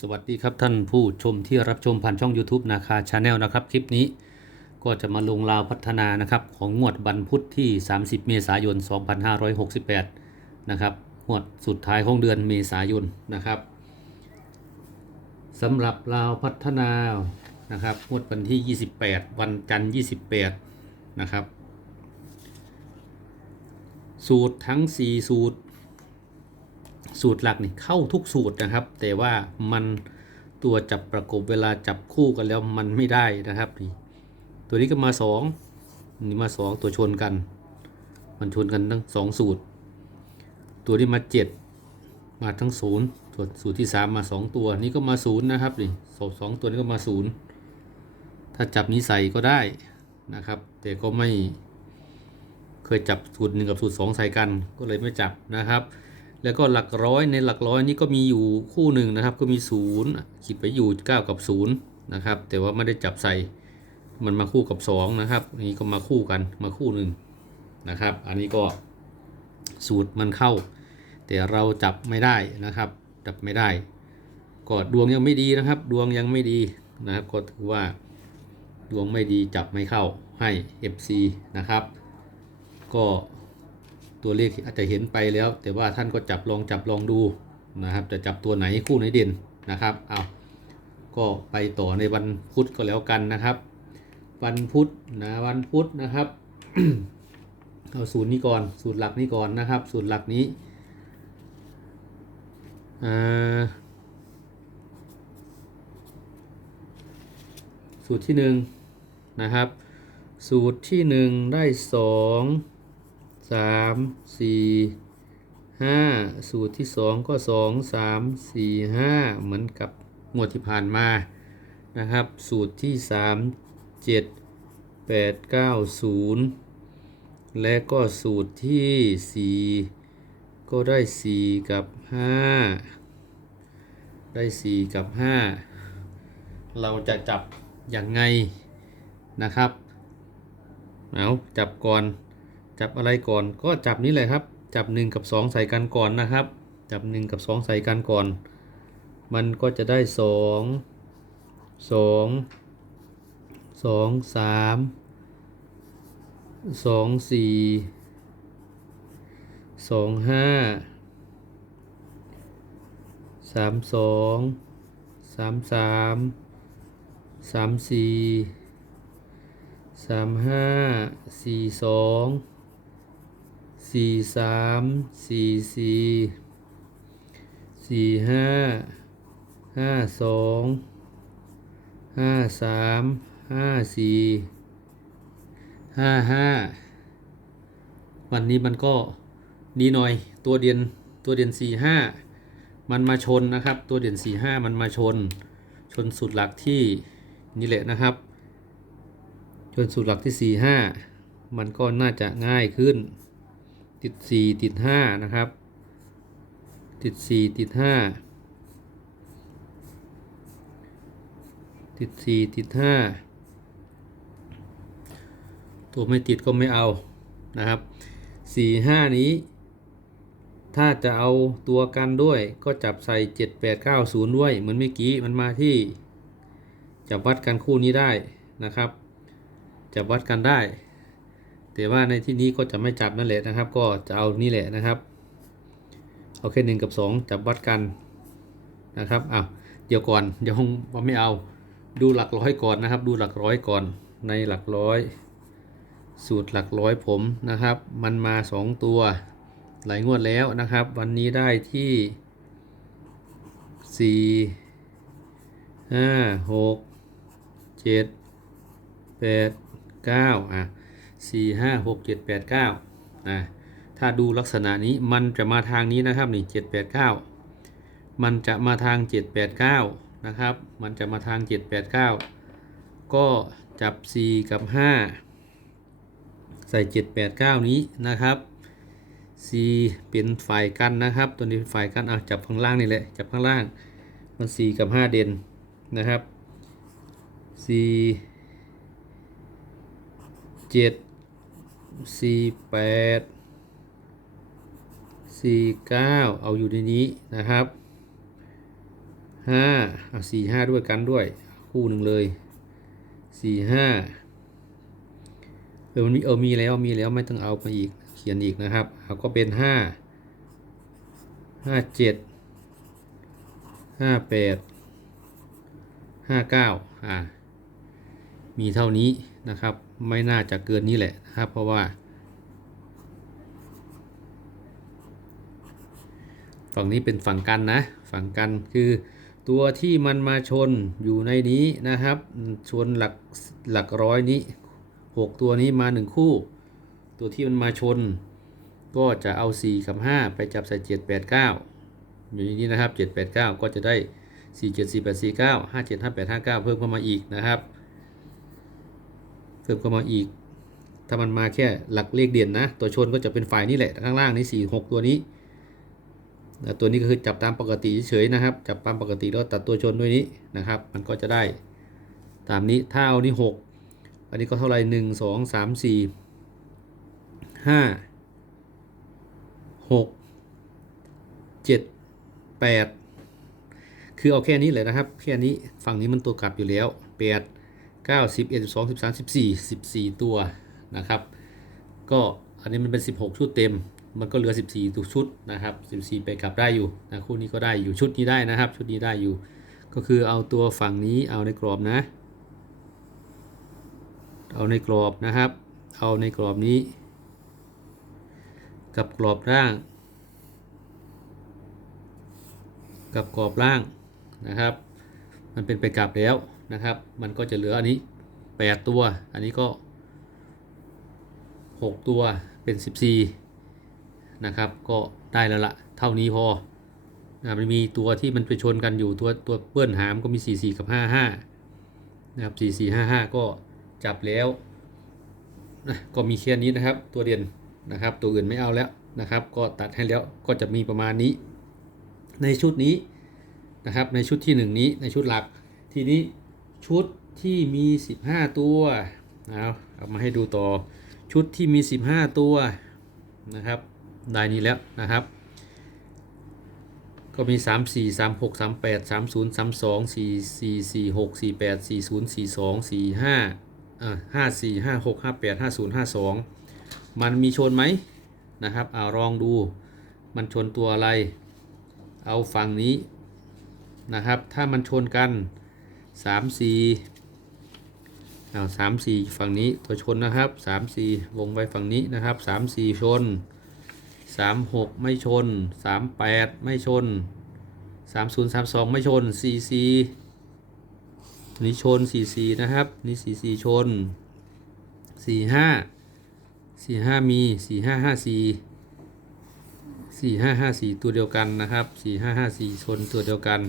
สวัสดีครับท่านผู้ชมที่รับชมผ่านช่อง YouTube นาคาชาแนลนะครับ คลิปนี้ก็จะมาลงราวพัฒนานะครับของงวดวันพุธที่ 30 เมษายน 2568 นะครับงวดสุดท้ายของเดือนเมษายนนะครับสำหรับราวพัฒนานะครับงวดวันที่ 28 วันจันทร์ 28 นะครับ สูตรทั้ง 4 สูตร สูตรหลักนี่เข้าทุกสูตรนะครับ แต่ว่ามันตัวจับประกบเวลาจับคู่กันแล้วมันไม่ได้นะครับนี่ตัวนี้ก็มาสองนี่มาสองตัวชนกัน มันชนกันทั้งสองสูตร ตัวนี้มาเจ็ดมาทั้งศูนย์ส่วนสูตรที่สามมาสองตัวนี่ก็มาศูนย์นะครับนี่สองสองตัวนี้ก็มาศูนย์ถ้าจับนี้ใส่ก็ได้นะครับ แต่ก็ไม่เคยจับสูตรหนึ่งกับสูตรสองใส่กันก็เลยไม่จับนะครับ แล้วก็หลักร้อยในหลักร้อยนี่ก็มีอยู่คู่หนึ่งนะครับ ก็มีศูนย์ขีดไปอยู่ 9 กับ0นะครับ แต่ว่าไม่ได้จับใส่มันมาคู่กับ 2 นะครับนนี้ก็มาคู่กันมาคู่หนึ่งนะครับ อันนี้ก็สูตรมันเข้า แต่เราจับไม่ได้นะครับ จับไม่ได้ ก็ดวงยังไม่ดีนะครับ ดวงยังไม่ดีนะครับ ก็ถือว่าดวงไม่ดีจับไม่เข้าให้ FC นะครับ ก็ ตัวเลขอาจจะเห็นไปแล้ว แต่ว่าท่านก็จับลองจับลองดูนะครับ จะจับตัวไหนคู่ไหนเด่นนะครับเอาก็ไปต่อในวันพุธก็แล้วกันนะครับ วันพุธนะวันพุธนะครับเอาสูตรนี้ก่อนสูตรหลักนี้ก่อนนะครับ สูตรหลักนี้อ่าสูตรที่หนึ่งนะครับ สูตรที่หนึ่งได้สอง สามสี่ห้าสูตรที่สองก็สองสามสี่ห้าเหมือนกับงวดที่ผ่านมานะครับ สูตรที่สามเจ็ดแปดเก้าศูนย์และก็สูตรที่สี่ก็ได้สี่กับห้าได้สี่กับห้าเราจะจับอย่างไงนะครับ เอาจับก่อน จับอะไรก่อนก็จับนี้เลยครับ จับ 1 กับ 2 ใส่กันก่อนนะครับ จับ 1 กับ 2 ใส่กันก่อน มันก็จะได้ 2 2 2 3 2 4 2 5 3 2 3 3 3 4สามห้า สี่สามสี่สี่สี่ห้าห้าสองห้าสามห้าสี่ห้าห้าวันนี้มันก็ดีหน่อยตัวเด่นตัวเด่นสี่ห้ามันมาชนนะครับ ตัวเด่นสี่ห้ามันมาชน ชนสุดหลักที่นี่แหละนะครับจนสูตรหลักที่4 5มันก็น่าจะง่ายขึ้น ติด 4 ติด 5 นะครับ ติด 4 ติด 5 ติด 4 ติด 5 ตัวไม่ติดก็ไม่เอานะครับ 4 5 นี้ ถ้าจะเอาตัวกันด้วยก็จับใส่ 7 8 9 0 ด้วย เหมือนเมื่อกี้มันมาที่ จับวัดกันคู่นี้ได้นะครับจะวัดกันได้ แต่ว่าในที่นี้ก็จะไม่จับนั่นแหละนะครับ ก็จะเอานี่แหละนะครับเอาแค่หนึ่งกับสองจับวัดกันนะครับอ้าวเดี๋ยวก่อนเดี๋ยวว่าไม่เอาดูหลักร้อยก่อนนะครับ ดูหลักร้อยก่อนในหลักร้อย สูตรหลักร้อยผมนะครับ มันมาสองตัวหลายงวดแล้วนะครับ วันนี้ได้ที่สี่ห้าหกเจ็ดแปดเก้าอะ สี่ห้าหกเจ็ดแปดเก้าอะถ้าดูลักษณะนี้มันจะมาทางนี้นะครับนี่เจ็ดแปดเก้ามันจะมาทางเจ็ดแปดเก้านะครับ มันจะมาทางเจ็ดแปดเก้าก็จับสี่กับห้าใส่เจ็ดแปดเก้านี้นะครับสี่เป็นฝ่ายกันนะครับ ตัวนี้เป็นฝ่ายกันอะจับข้างล่างนี่แหละจับข้างล่างมันสี่กับห้าเด่นนะครับสี่เจ็ด สี่แปดสี่เก้าเอาอยู่ในนี้นะครับห้าเอาสี่ห้าด้วยกันด้วย คู่หนึ่งเลยสี่ห้าเออมันมีเออมีแล้วมีแล้วไม่ต้องเอามาอีกเขียนอีกนะครับเอาก็เป็นห้าห้าเจ็ดห้าแปดห้าเก้าอ่ามีเท่านี้นะครับ ไม่น่าจะเกินนี้แหละนะครับ เพราะว่า ฝั่งนี้เป็นฝั่งกันนะ ฝั่งกันคือตัวที่มันมาชนอยู่ในนี้นะครับ ชนหลักหลักร้อยนี้หกตัวนี้มาหนึ่งคู่ ตัวที่มันมาชน ก็จะเอา 4 กับ 5 ไปจับใส่ 7 8 9 อยู่อย่นี้นะครับ 7 8 9 ก็จะได้ 4 7 4 8 4 9 5 7 5 8 5 9 เพิ่มเข้ามาอีกนะครับ เพิ่มเข้ามาอีก ถ้ามันมาแค่หลักเลขเด่นนะ ตัวชนก็จะเป็นฝ่ายนี้แหละข้างล่างนี่4 6 ตัวนี้ ตัวนี้ก็คือจับตามปกติเฉยๆนะครับ จับตามปกติแล้วตัดตัวชนด้วยนี้นะครับ มันก็จะได้ตามนี้ถ้าเอานี่หกอันนี้ก็เท่าไหร่หนึ่งสองสามสี่ห้าหกเจ็ดแปดคือเอาแค่นี้เลยนะครับ แค่นี้ฝั่งนี้มันตัวกลับอยู่แล้วแปด เก้าสิบเอ็ดสิบสองสิบสามสิบสี่สิบสี่ตัวนะครับ ก็อันนี้มันเป็น16ชุดเต็ม มันก็เหลือ14ตัวชุดนะครับ14ไปกลับได้อยู่นะคู่นี้ก็ได้อยู่ชุดนี้ได้นะครับ ชุดนี้ได้อยู่ ก็คือเอาตัวฝั่งนี้เอาในกรอบนะ เอาในกรอบนะครับ เอาในกรอบนี้ กับกรอบล่าง กับกรอบล่างนะครับ มันเป็นไปกลับแล้ว นะครับ มันก็จะเหลืออันนี้ 8 ตัว อันนี้ก็ 6 ตัวเป็น 14 นะครับ ก็ได้แล้วละเท่านี้พอนะมันมีตัวที่มันไปชนกันอยู่ตัวตัวเปิ้ลหามก็มี 44 กับ 55 นะครับ 44 55 ก็จับแล้วนะก็มีแค่นี้นะครับ ตัวเด่นนะครับ ตัวอื่นไม่เอาแล้วนะครับ ก็ตัดให้แล้วก็จะมีประมาณนี้ ในชุดนี้นะครับ ในชุดที่ 1 นี้ในชุดหลักทีนี้ ชุดที่มี 15 ตัวเอาเอามาให้ดูต่อชุดที่มี 15 ตัวนะครับได้นี้แล้วนะครับ ก็มี 3 4 3 6 3 8 3 0 3 2 4 4 4 6 4 8 4 0 4 2 4 5อ่า5 4 5 6 5 8 5 0 5 2 มันมีชนไหมนะครับเอาลองดูมันชนตัวอะไร เอาฝั่งนี้นะครับ ถ้ามันชนกัน 3 4เอาสามสี่ฝั่งนี้ตัวชนนะครับสามสี่วงไว้ฝั่งนี้นะครับสามสี่ชนสามหกไม่ชนสามแปดไม่ชนสามศูนย์สามสองไม่ชนสี่สี่นี่ชนสี่สี่นะครับนี่สี่สี่ชนสี่ห้าสี่ห้ามีสี่ห้าห้าสี่สี่ห้าห้าสี่ตัวเดียวกันนะครับสี่ห้าห้าสี่ชนตัวเดียวกัน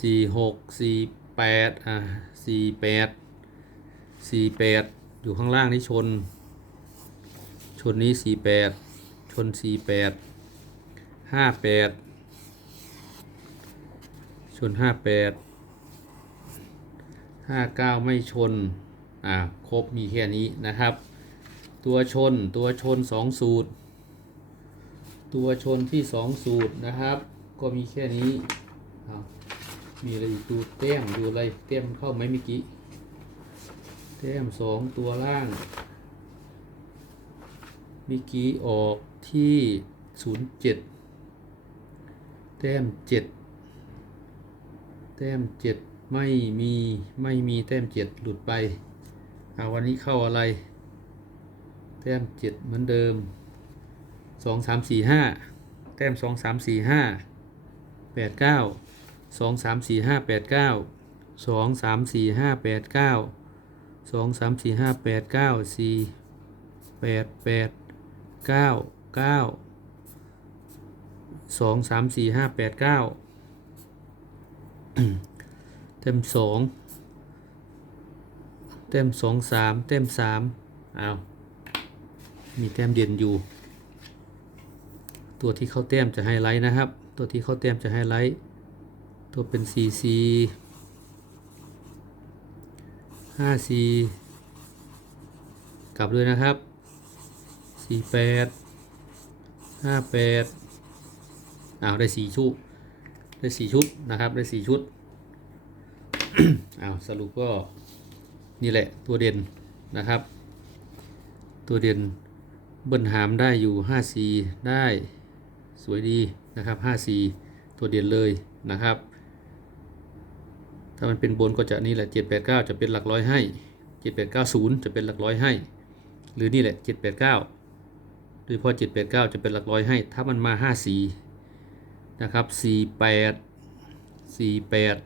สี่หกสี่แปดอ่าสี่แปดสี่แปดอยู่ข้างล่างนี่ชน ชนนี้สี่แปดชนสี่แปดห้าแปดชนห้าแปดห้าเก้าไม่ชน อ่า ครบมีแค่นี้นะครับ ตัวชนตัวชนสองสูตร ตัวชนที่สองสูตรนะครับ ก็มีแค่นี้ มีอะไรอีกดูแต้มดูอะไรแต้มเข้าไหมเมื่อกี้แต้มสองตัวล่างเมื่อกี้ออกที่ศูนย์เจ็ดแต้มเจ็ดแต้มเจ็ดไม่มีไม่มีแต้มเจ็ดหลุดไปเอาวันนี้เข้าอะไร แต้มเจ็ดเหมือนเดิมสองสามสี่ห้าแต้มสองสามสี่ห้าแปดเก้า สองสามสี่ห้าแปดเก้าสองสามสี่ห้าแปดเก้าสองสามสี่ห้าแปดเก้าสี่แปดแปดเก้าเก้าสองสามสี่ห้าแปดเก้าเต็มสองเต็มสองสามเต็มสามเอาวมีแต้มเด่นอยู่ ตัวที่เข้าแต้มจะไฮไลท์นะครับ ตัวที่เข้าแต้มจะไฮไลท์ ตัวเป็น CC 5C กลับด้วยนะครับ 48 58อ้าวได้ 4 ชุด ได้ได้สี่ชุดนะครับ ได้สี่ชุดอ้าวสรุปก็นี่แหละตัวเด่นนะครับ ตัวเด่นเบิ้ลหามได้อยู่5 4ได้สวยดีนะครับ5 4ตัวเด่นเลยนะครับ ถ้ามันเป็นบนก็จะนี่แหละ 7 8 9 จะเป็นหลักร้อยให้ 7 8 9 0 จะเป็นหลักร้อยให้ หรือนี่แหละ 7 8 9 โดยเฉพาะ 7 8 9 จะเป็นหลักร้อยให้ ถ้ามันมา 5 4 นะครับ 4 8 4 8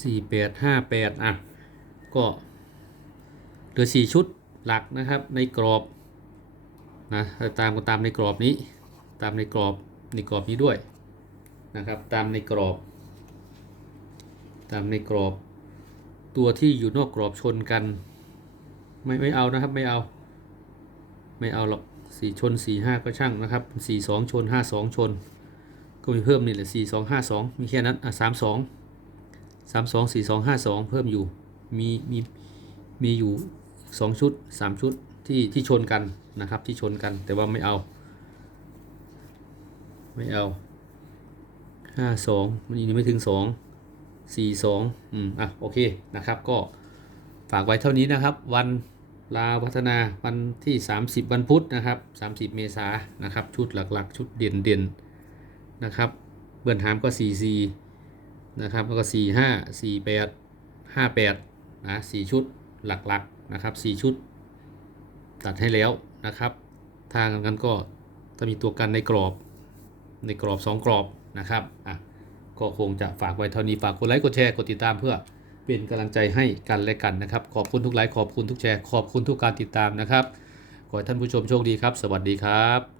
4 8 5 8 อะ ก็เหลือ 4 ชุดหลักนะครับในกรอบนะตามก็ตามในกรอบนี้ ตามในกรอบในกรอบนี้ด้วยนะครับ ตามในกรอบ ตามในกรอบ ตัวที่อยู่นอกกรอบชนกัน ไม่ไม่เอานะครับไม่เอา ไม่เอาหรอกสี่ชนสี่ห้าก็ช่างนะครับสี่สองชนห้าสองชน ก็มีเพิ่มนี่แหละสี่สองห้าสองมีแค่นั้นอะสามสองสามสองสี่สองห้าสองเพิ่มอยู่มีมีมีอยู่สองชุดสามชุดที่ที่ชนกันนะครับที่ชนกันแต่ว่าไม่เอา ไม่เอาห้าสองมันยังไม่ถึงสอง สี่สองอืมอะโอเคนะครับ ก็ฝากไว้เท่านี้นะครับ วันลาวพัฒนาวันที่ 30 วันพุธนะครับ 30 เมษายนนะครับ ชุดหลักๆ ชุดเด่นเด่นๆนะครับเบิร์นหามก็4 4นะครับแล้วก็ 4 5 4 8 5 8นะ4ชุดหลักๆนะครับ4ชุด ตัดให้แล้วนะครับทางกันก็จะมีตัวกันในกรอบในกรอบ 2 กรอบนะครับอะ ก็คงจะฝากไว้เท่านี้ฝากกดไลค์กดแชร์กดติดตามเพื่อเป็นกำลังใจให้กันและกันนะครับ ขอบคุณทุกไลค์ขอบคุณทุกแชร์ขอบคุณทุกการติดตามนะครับ ขอให้ท่านผู้ชมโชคดีครับ สวัสดีครับ